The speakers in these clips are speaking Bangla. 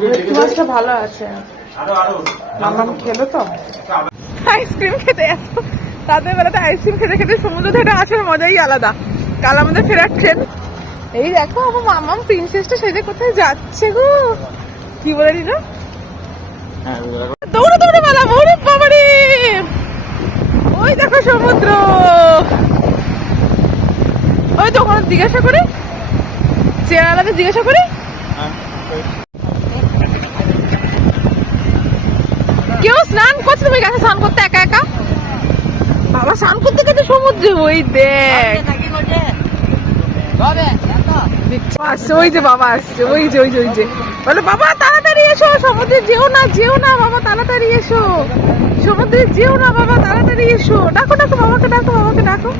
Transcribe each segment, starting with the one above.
ভেটকি মাছটা ভালো আছে। মামাম খেলো তো? আইসক্রিম খেতে এত তাদের বেলাতে আইসক্রিম খেতে খেতে সমুদ্র ধারে আসার মজাই আলাদা। কাল আমাদের ফেরার ট্রেন এই দেখো আমার মামাম প্রিন্সেসটা সেজে কোথায় যাচ্ছে গো? কি বলে দিল? দৌড়ে দৌড়ে পালাম ওরে বাবারে! ওই দেখো সমুদ্র। ওই তো ওখানে জিজ্ঞাসা করি। চেয়ারালাকে জিজ্ঞাসা করি কেউ স্নান করছে, তুমি গেছে স্নান করতে একা একা? বাবা, স্নান করতে গেছে সমুদ্রে, ওই দেখ। আসছে, ওই যে বাবা আসছে, ওই যে ওই যে ওই যে। বাবা, তাড়াতাড়ি এসো, সমুদ্রে যেও না যেও না, বাবা, তাড়াতাড়ি এসো। সমুদ্রে যেও না, বাবা, তাড়াতাড়ি এসো। ডাকো ডাকো, বাবাকে ডাকো বাবাকে ডাকো।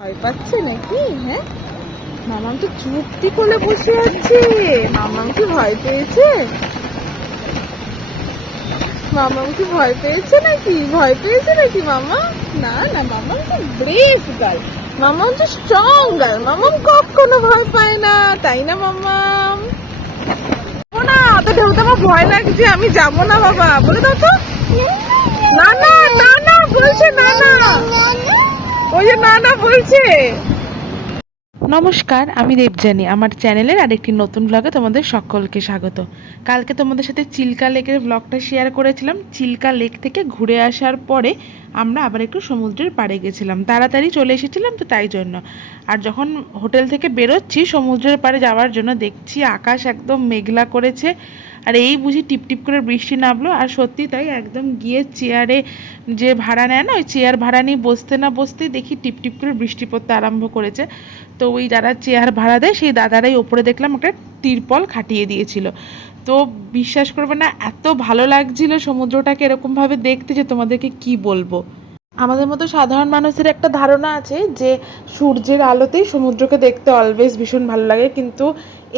ভয় হ্যাঁ? তো চুপটি করে বসে আছে। মামাম কি ভয় পেয়েছে? মামাম কি ভয় পেয়েছে নাকি? ভয় পেয়েছে নাকি মামা? না না মামাম তো ব্রেভ গার্ল মামাম তো স্ট্রং গার্ল মামাম কখনো ভয় পায় না, তাই না মামাম ও না অত ঢেউতে আমার ভয় লাগছে আমি যাব না বাবা। বলে দাও তো। না না না না, বলছে না না। ওই যে না না, বলছে। নমস্কার, আমি দেবজানি আমার চ্যানেলের আরেকটি নতুন ব্লগে তোমাদের সকলকে স্বাগত। কালকে তোমাদের সাথে চিল্কা লেকের ব্লগটা শেয়ার করেছিলাম। চিল্কা লেক থেকে ঘুরে আসার পরে আমরা আবার একটু সমুদ্রের পাড়ে গেছিলাম। তাড়াতাড়ি চলে এসেছিলাম তো তাই জন্য। আর যখন হোটেল থেকে বেরোচ্ছি, সমুদ্রের পাড়ে যাওয়ার জন্য দেখছি আকাশ একদম মেঘলা করেছে। আর এই বুঝি টিপটিপ করে বৃষ্টি নামলো, আর সত্যি তাই একদম গিয়ে চেয়ারে যে ভাড়া নেয় না, ওই চেয়ার ভাড়া নিয়ে বসতে না বসতেই দেখি টিপটিপ করে বৃষ্টি পড়তে আরম্ভ করেছে। তো ওই যারা চেয়ার ভাড়া দেয়, সেই দাদারাই ওপরে দেখলাম একটা তিরপল খাটিয়ে দিয়েছিল। তো বিশ্বাস করবে না, এত ভালো লাগছিল সমুদ্রটাকে এরকমভাবে দেখতে যে তোমাদেরকে কি বলব। আমাদের মতো সাধারণ মানুষের একটা ধারণা আছে যে সূর্যের আলোতেই সমুদ্রকে দেখতে অলওয়েজ ভীষণ ভালো লাগে, কিন্তু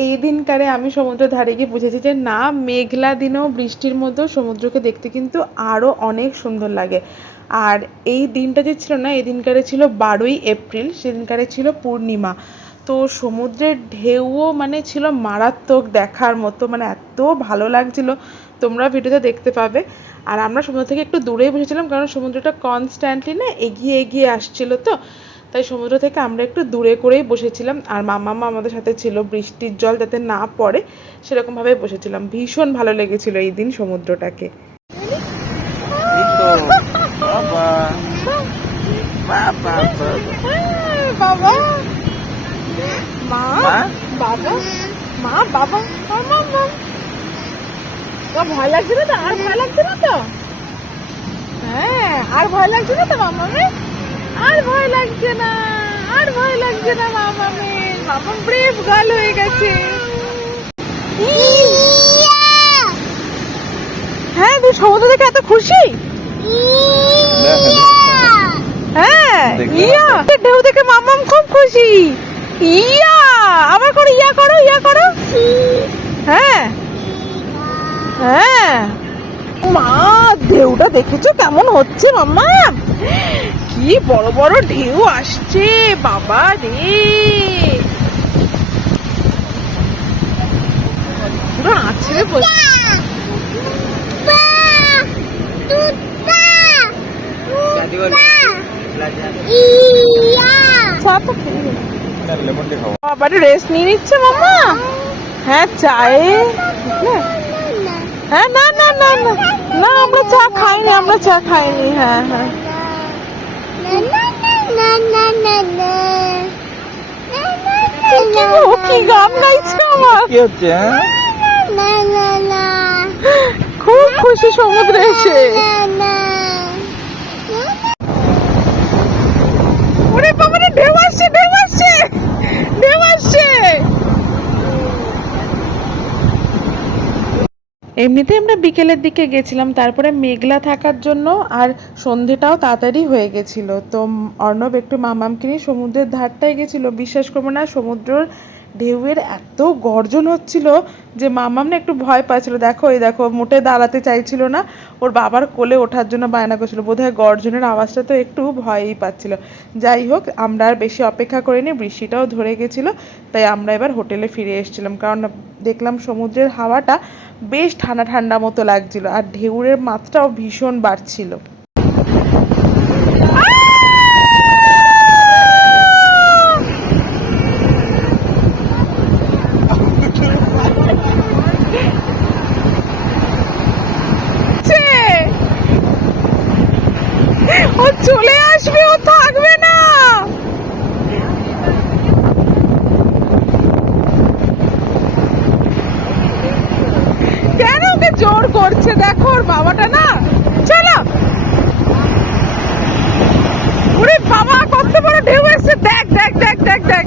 এই দিনকারে আমি সমুদ্রের ধারে গিয়ে বুঝেছি যে না, মেঘলা দিনেও বৃষ্টির মধ্যেও সমুদ্রকে দেখতে কিন্তু আরও অনেক সুন্দর লাগে। আর এই দিনটা যে ছিল না, এই দিনকারে ছিল বারোই এপ্রিল, সেদিনকারে ছিল পূর্ণিমা। তো সমুদ্রের ঢেউও মানে ছিল মারাত্মক দেখার মতো মানে এত ভালো লাগছিল। তোমরা ভিডিওতে দেখতে পাবে। আর আমরা সমুদ্র থেকে একটু দূরেই বসেছিলাম, কারণ সমুদ্রটা কনস্ট্যান্টলি না এগিয়ে এগিয়ে আসছিল তো। তাই সমুদ্র থেকে আমরা একটু দূরে করেই বসেছিলাম আর মামা মা আমাদের সাথে ছিল বৃষ্টির জল যাতে না পড়ে সেরকমভাবে বসেছিলাম ভীষণ ভালো লেগেছিল এই দিন সমুদ্রটাকে বাবা মা? বাবা মা বাবা মা ভয় লাগছে না তো আর ভয় লাগছে না তো হ্যাঁ আর ভয় লাগছে না মামামে আর ভয় লাগছে না আর ভয় লাগছে না মামামে মামা ব্রেভ গার্ল হয়ে গেছে। হ্যাঁ তুই সমুদ্র দেখে এত খুশি? হ্যাঁ। ইয়া ঢেউ দেখে মামাম খুব খুশি। ইয়া আবার করো ইয়া করো ইয়া করো। হ্যাঁ হ্যাঁ। মা ঢেউটা দেখেছ কেমন হচ্ছে মাম্মা? কি বড় বড় ঢেউ আসছে বাবা রে। পুরো আছে রেস্ট নিয়ে নিচ্ছে মাম্মা? হ্যাঁ চায়ে। হ্যাঁ না না না না। না আমরা চা খাইনি আমরা চা খাইনি হ্যাঁ হ্যাঁ। কি গান গাইছে আমার? কি হচ্ছে হ্যাঁ? খুব খুশি সমুদ্রে এসে। ওরে বাবা ঢেউ আসছে ঢেউ আসছে ঢেউ আসছে। এমনিতে আমরা বিকেলের দিকে গেছিলাম, তারপরে মেঘলা থাকার জন্য আর সন্ধেটাও তাড়াতাড়ি হয়ে গেছিল। তো অর্ণব একটু মামামকে নিয়ে সমুদ্রের ধারটায় গেছিল। বিশ্বাস করব না, সমুদ্রের ঢেউয়ের এত গর্জন হচ্ছিল যে মামাম না একটু ভয় পাচ্ছিল। দেখো, এই দেখো, মোটে দাঁড়াতে চাইছিল না। ওর বাবার কোলে ওঠার জন্য বায়না করছিল। বোধহয় গর্জনের আওয়াজটা তো একটু ভয়ই পাচ্ছিল। যাই হোক, আমরা আর বেশি অপেক্ষা করিনি, বৃষ্টিটাও ধরে গেছিল, তাই আমরা এবার হোটেলে ফিরে এসেছিলাম। কারণ দেখলাম সমুদ্রের হাওয়াটা বেশ ঠান্ডা ঠান্ডা মতো লাগছিল, আর ঢেউয়ের মাত্রাও ভীষণ বাড়ছিল। চলে আসবে, ও থাকবে না। কেন ওকে জোর করছে? দেখো, ওর বাবাটা না, চলো। ওরে বাবা, কত বড় ঢেউ এসছে। দেখ দেখ দেখ দেখ দেখ।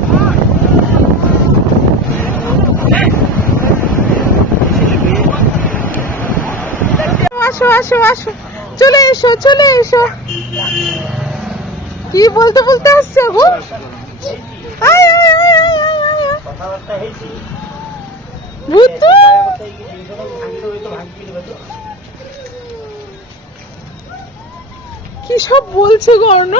আসো আসো আসো। চলে এসো চলে এসো। কি বলতে বলতে আসছে গো? কি সব বলছে গর্ণ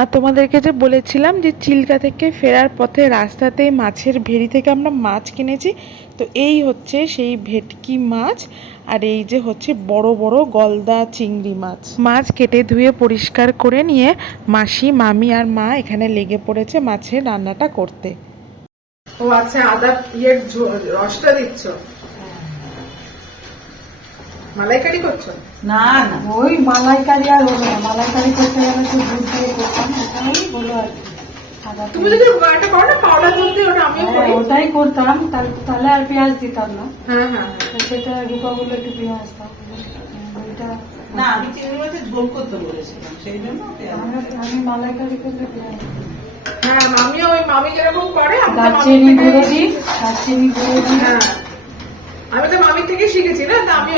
আর তোমাদেরকে যে বলেছিলাম যে চিল্কা থেকে ফেরার পথে রাস্তাতে মাছের ভেড়ি থেকে আমরা মাছ কিনেছি, তো এই হচ্ছে সেই ভেটকি মাছ আর এই যে হচ্ছে বড় বড় গলদা চিংড়ি মাছ। মাছ কেটে ধুয়ে পরিষ্কার করে নিয়ে মাসি, মামি আর মা এখানে লেগে পড়েছে মাছের রান্নাটা করতে। ও আচ্ছা আদা ইয়ের রসটা দিচ্ছ? মালাইকারি করছ? না না। ওই মালাইকারি আর হলো না। মালাইকারি করতে গেলে তো দুধ দিয়ে করতাম ওটাই হলো আর কি। তুমি যদি একটা করো না পাউডার দুধ দিয়ে ওটা আমিও হ্যাঁ, করি। ওটাই করতাম তাহলে আর পেঁয়াজ দিতাম না। হ্যাঁ হ্যাঁ। সেটা রূপা বলে একটু পেঁয়াজ দাও ওইটা না আমি চিংড়ি মাছের ঝোল করতে বলেছিলাম সেই জন্য আমি- আমি মালাইকারি করলে পেঁয়াজ হ্যাঁ আমিও ওই মামি যেরকম করে আমি তো মামির দারচিনি থেকে- গুঁড়ো দিই দারচিনি গুঁড়ো দিই। হ্যাঁ। আমি তো মামির থেকে শিখেছি না তা আমি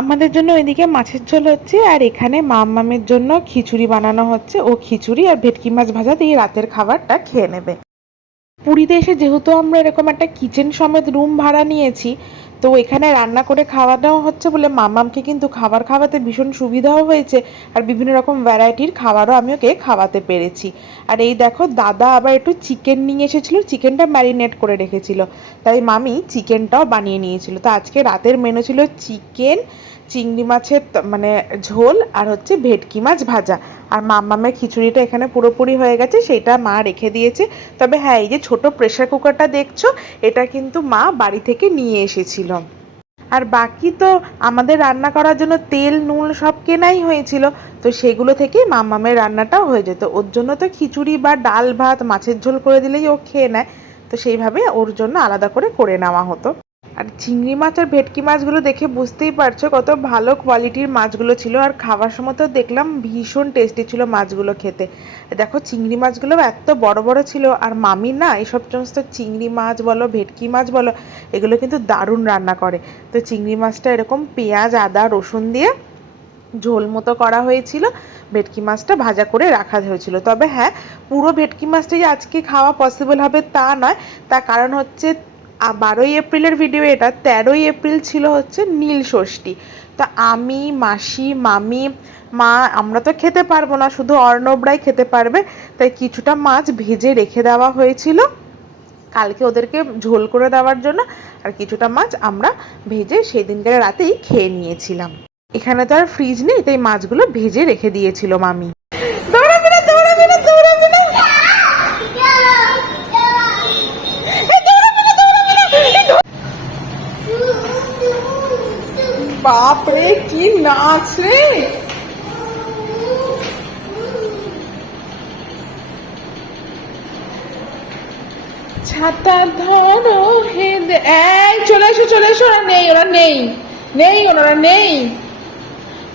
আমাদের জন্য ওইদিকে মাছের ঝোল হচ্ছে আর এখানে মামের জন্য খিচুড়ি বানানো হচ্ছে। ও খিচুড়ি আর ভেটকি মাছ ভাজা দিয়ে রাতের খাবারটা খেয়ে নেবে। পুরীতে এসে যেহেতু আমরা এরকম একটা কিচেন সমেত রুম ভাড়া নিয়েছি, তো এখানে রান্না করে খাওয়াটাও হচ্ছে বলে মামামকে কিন্তু খাবার খাওয়াতে ভীষণ সুবিধাও হয়েছে আর বিভিন্ন রকম ভ্যারাইটির খাবারও আমি ওকে খাওয়াতে পেরেছি। আর এই দেখো, দাদা আবার একটু চিকেন নিয়ে এসেছিল চিকেনটা ম্যারিনেট করে রেখেছিল। তাই মামি চিকেনটাও বানিয়ে নিয়েছিল। তো আজকে রাতের মেনু ছিল চিকেন চিংড়ি মাছের মানে ঝোল আর হচ্ছে ভেটকি মাছ ভাজা। আর মামামের খিচুড়িটা এখানে পুরোপুরি হয়ে গেছে সেটা মা রেখে দিয়েছে। তবে হ্যাঁ এই যে ছোট প্রেশার কুকারটা দেখছ, এটা কিন্তু মা বাড়ি থেকে নিয়ে এসেছিল। আর বাকি তো আমাদের রান্না করার জন্য তেল, নুন সব কেনাই হয়েছিল। তো সেগুলো থেকেই মামামের রান্নাটাও হয়ে যেত। ওর জন্য তো খিচুড়ি বা ডাল ভাত মাছের ঝোল করে দিলেই ও খেয়ে নেয়। তো সেইভাবে ওর জন্য আলাদা করে করে নেওয়া হতো। আর চিংড়ি মাছ আর ভেটকি মাছগুলো দেখে বুঝতেই পারছ কত ভালো কোয়ালিটির মাছগুলো ছিল। আর খাওয়ার সময় তো দেখলাম ভীষণ টেস্টি ছিল মাছগুলো খেতে। দেখো চিংড়ি মাছগুলো এত বড় বড় ছিল, আর মামি না এসব সমস্ত চিংড়ি মাছ বলো, ভেটকি মাছ বলো, এগুলো কিন্তু দারুণ রান্না করে। তো চিংড়ি মাছটা এরকম পেঁয়াজ, আদা, রসুন দিয়ে ঝোল মতো করা হয়েছিল। ভেটকি মাছটা ভাজা করে রাখা হয়েছিল। তবে হ্যাঁ পুরো ভেটকি মাছটাই আজকে খাওয়া পসিবল হবে তা নয়। তার কারণ হচ্ছে আ, বারোই এপ্রিলের ভিডিও এটা তেরোই এপ্রিল ছিল হচ্ছে নীল ষষ্ঠী। তো আমি মাসি মামি মা আমরা তো খেতে পারব না শুধু অর্ণবরাই খেতে পারবে। তাই কিছুটা মাছ ভেজে রেখে দেওয়া হয়েছিল। কালকে ওদেরকে ঝোল করে দেওয়ার জন্য আর কিছুটা মাছ আমরা ভেজে সেই দিনকার রাতেই খেয়ে নিয়েছিলাম। এখানে তো আর ফ্রিজ নেই তাই মাছগুলো ভেজে রেখে দিয়েছিল মামি। বাপরে কি নাচ রে ছাতা ধরো হে এই চলে এসো চলে এসো ওরা নেই ওরা নেই নেই ওনারা নেই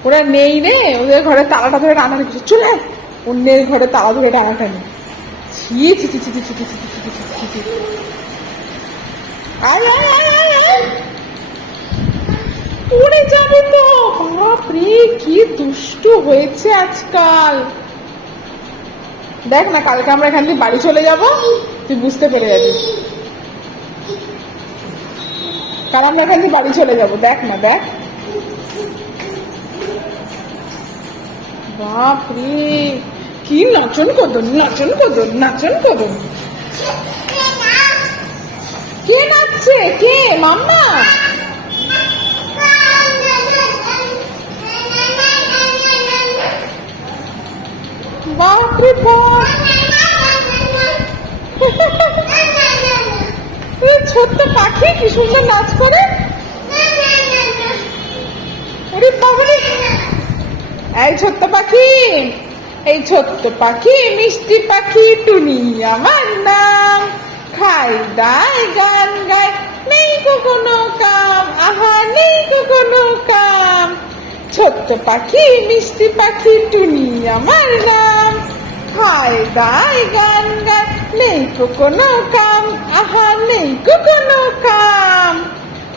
ওরা নেই রে ওদের ঘরে তালাটা ধরে টানানি করছে চলে। অন্যের ঘরে তালা ধরে টানাটানি ছি ছি ছি ছি ছি ছি ছি ছি ছি ছি ছি ছি ছি। উড়ে যাবে তো। বাপরে কি দুষ্টু হয়েছে আজকাল। দেখ না, কালকে আমরা এখান থেকে বাড়ি চলে যাব, তুই বুঝতে পেরে যাবি। কাল আমরা এখান থেকে বাড়ি চলে যাব, দেখ না, দেখ। বাপরে কি নাচন কদন নাচন কদন নাচন কদন কে নাচছে? কে? মাম্মা? বাপ এই ছোট্ট পাখি কি সুন্দর নাচ করে? ওরে এই ছোট্ট পাখি, এই ছোট্ট পাখি, মিষ্টি পাখি টুনি আমার নাম খাই দাই গান গায় নেই কোনো কাম, আহা, নেই কোনো কাম। ছোট্ট পাখি, মিষ্টি পাখি টুনি আমার নাম। খাই দাই গান গান নেই কোনো কাম। আহা, নেই কোনো কাম।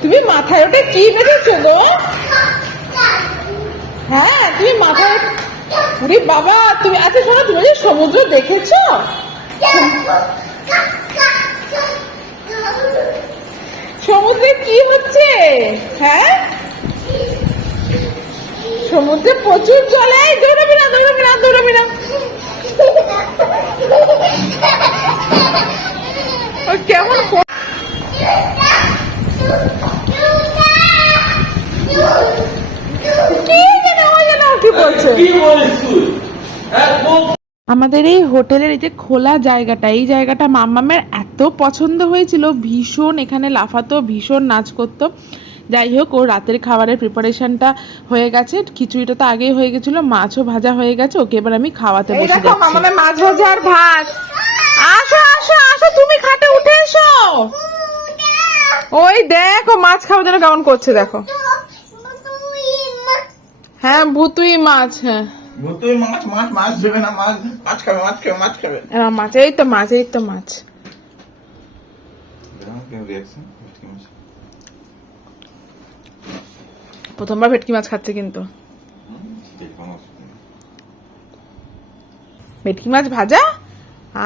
তুমি মাথায় ওটা কি বেঁধেছো গো? হ্যাঁ তুমি মাথায় ওরে বাবা, তুমি আচ্ছা শোনো, তুমি যে সমুদ্র দেখেছ? সমুদ্রে কি হচ্ছে? হ্যাঁ? সমুদ্রে প্রচুর জলে। দৌড়াবি না দৌড়াবি না দৌড়াবি না। কেমন বলছে? আমাদের এই হোটেলের এই যে খোলা জায়গাটা এই জায়গাটা মাম্মামের এত পছন্দ হয়েছিল। ভীষণ এখানে লাফাতো ভীষণ নাচ করতো। যাই হোক ওর রাতের খাবারের প্রিপারেশনটা হয়ে গেছে। খিচুড়িটা তো আগেই হয়ে গেছিল মাছও ভাজা হয়ে গেছে ওকে এবার আমি খাওয়াতে বসে যাচ্ছি। মাছ ভাজা। আর ভাত। আসো আসো আসো তুমি খাটে উঠে এসো। ওই দেখো মাছ খাওয়ার জন্য কেমন করছে দেখো। হ্যাঁ ভুতুই মাছ হ্যাঁ। ভুতুই মাছ মাছ মাছ দেবে না মাছ মাছ খাবে মাছ খাবে মাছ খাবে। মাছ এই তো মাছ এই তো মাছ। প্রথমবার ভেটকি মাছ খাচ্ছে কিন্তু। ভেটকি মাছ ভাজা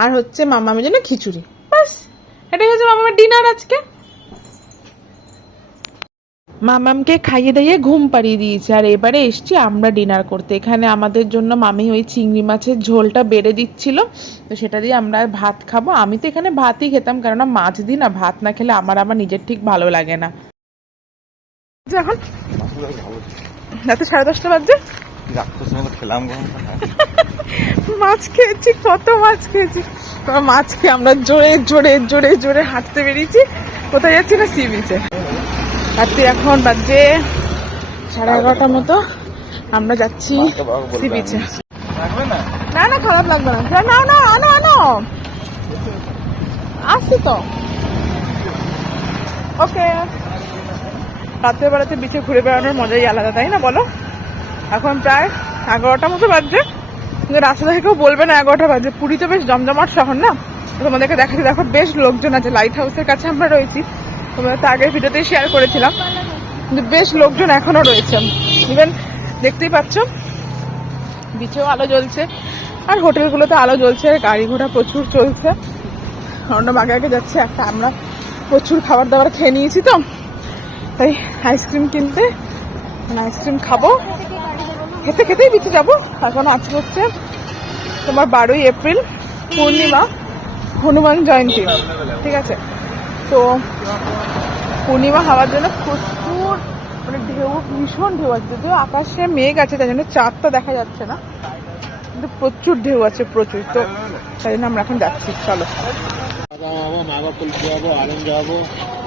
আর হচ্ছে মামামের জন্য খিচুড়ি। বাস এটাই হচ্ছে মামামের ডিনার আজকে। মামামকে খাইয়ে দাইয়ে ঘুম পাড়িয়ে দিয়েছে, আর এবারে এসছি আমরা ডিনার করতে। এখানে আমাদের জন্য মামি ওই চিংড়ি মাছের ঝোলটা বেড়ে দিচ্ছিল, তো সেটা দিয়ে আমরা ভাত খাব। আমি তো এখানে ভাতই খেতাম, কেননা মাছ দিই না, ভাত না খেলে আমার আমার নিজের ঠিক ভালো লাগে না। এখন রাতে সাড়ে দশটা বাজছে খেলাম মাছ খেয়েছি কত মাছ খেয়েছি। মাছ খেয়ে আমরা জোরে জোরে জোরে জোরে হাঁটতে বেরিয়েছি। কোথায় যাচ্ছি না? সি বিচে রাত্রি এখন বাজে সাড়ে এগারোটার মতো। আমরা যাচ্ছি সি বিচে না? না না খারাপ লাগবে না। নাও নাও আনো আনো। আসছি তো। ওকে রাত্রের বেলাতে বিচে ঘুরে বেড়ানোর মজাই আলাদা, তাই না বলো? এখন প্রায় এগারোটা মতো বাজছে। কিন্তু রাস্তা থেকে কেউ বলবে না এগারোটা বাজে পুরী তো বেশ জমজমাট শহর, না? তোমাদেরকে দেখাচ্ছি দেখো, বেশ লোকজন আছে। লাইট হাউসের কাছে আমরা রয়েছি। তোমরা তো আগের ভিডিওতেই শেয়ার করেছিলাম। কিন্তু বেশ লোকজন এখনও রয়েছে। ইভেন দেখতেই পাচ্ছ বিচেও আলো জ্বলছে। আর হোটেলগুলোতে আলো জ্বলছে, গাড়ি ঘোড়া প্রচুর চলছে। অন্য আগে আগে যাচ্ছে, একটা আমরা প্রচুর খাবার দাবার খেয়ে নিয়েছি তো। তাই আইসক্রিম কিনতে মানে আইসক্রিম খাব। খেতে খেতেই বিচে যাব। এখন আজকে হচ্ছে তোমার বারোই এপ্রিল, পূর্ণিমা, হনুমান জয়ন্তী। ঠিক আছে? তো পূর্ণিমা হওয়ার জন্য প্রচুর মানে ঢেউ, ভীষণ ঢেউ আছে। যদিও আকাশে মেঘ আছে, তাই জন্য চাঁদটা দেখা যাচ্ছে না। কিন্তু প্রচুর ঢেউ আছে, প্রচুর। তো তাই জন্য আমরা এখন যাচ্ছি। চলো। এই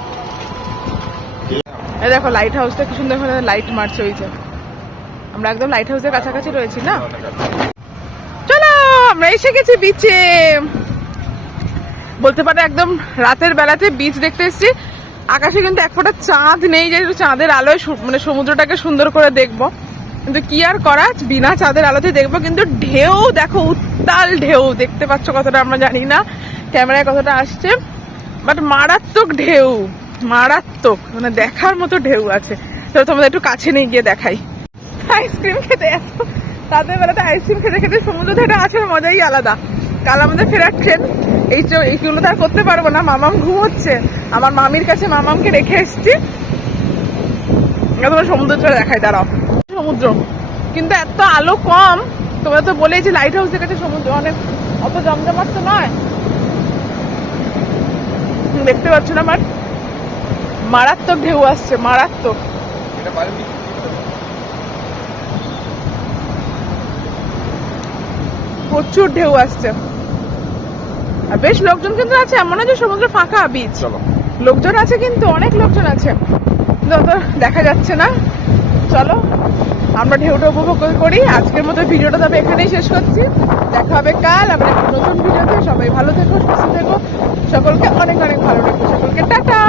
দেখো লাইট হাউসটা কি সুন্দর করে লাইট মারছে ওই যে। আমরা একদম লাইট হাউসের কাছাকাছি রয়েছি না? চলো, আমরা এসে গেছি বিচে বলতে পারো একদম রাতের বেলাতে বিচ দেখতে এসেছি। আকাশে কিন্তু এক ফোঁটা চাঁদ নেই, যে চাঁদের আলোয় মানে সমুদ্রটাকে সুন্দর করে দেখব। কিন্তু কি আর করা, বিনা চাঁদের আলোতে দেখব, কিন্তু ঢেউ, দেখো উত্তাল ঢেউ। দেখতে পাচ্ছ কতটা আমরা জানি না, ক্যামেরায় কতটা আসছে। বাট মারাত্মক ঢেউ। মারাত্মক মানে দেখার মতো ঢেউ আছে। তো তোমাদের একটু কাছে নিয়ে গিয়ে দেখাই। আইসক্রিম খেতে এত রাতের বেলাতে আইসক্রিম খেতে খেতে সমুদ্র ধারে আসার মজাই আলাদা। কাল আমাদের ফেরার ট্রেন। এই এইগুলো তো আর করতে পারব না, মামাম ঘুমোচ্ছে। আমার মামির কাছে মামামকে রেখে এসেছি। তোমার সমুদ্র চলে দেখাই, দাঁড়াও। সমুদ্র। কিন্তু এত আলো কম। তোমরা তো বলেই যে লাইট হাউসের কাছে সমুদ্র অনেক অত জমজমাট তো নয়। দেখতে পাচ্ছ না আমার মারাত্মক ঢেউ আসছে মারাত্মক। প্রচুর ঢেউ আসছে। আর বেশ লোকজন কিন্তু আছে এমন যে সমুদ্র ফাঁকা চলো। লোকজন আছে কিন্তু অনেক লোকজন আছে। অত দেখা যাচ্ছে না। চলো আমরা ঢেউটা উপভোগ করি আজকের মতো ভিডিওটা তবে এখানেই শেষ করছি। দেখা হবে কাল একটা নতুন ভিডিওতে। সবাই ভালো থেকো সুস্থ থেকো। সকলকে অনেক অনেক ভালো থেকো। সকলকে টাটা!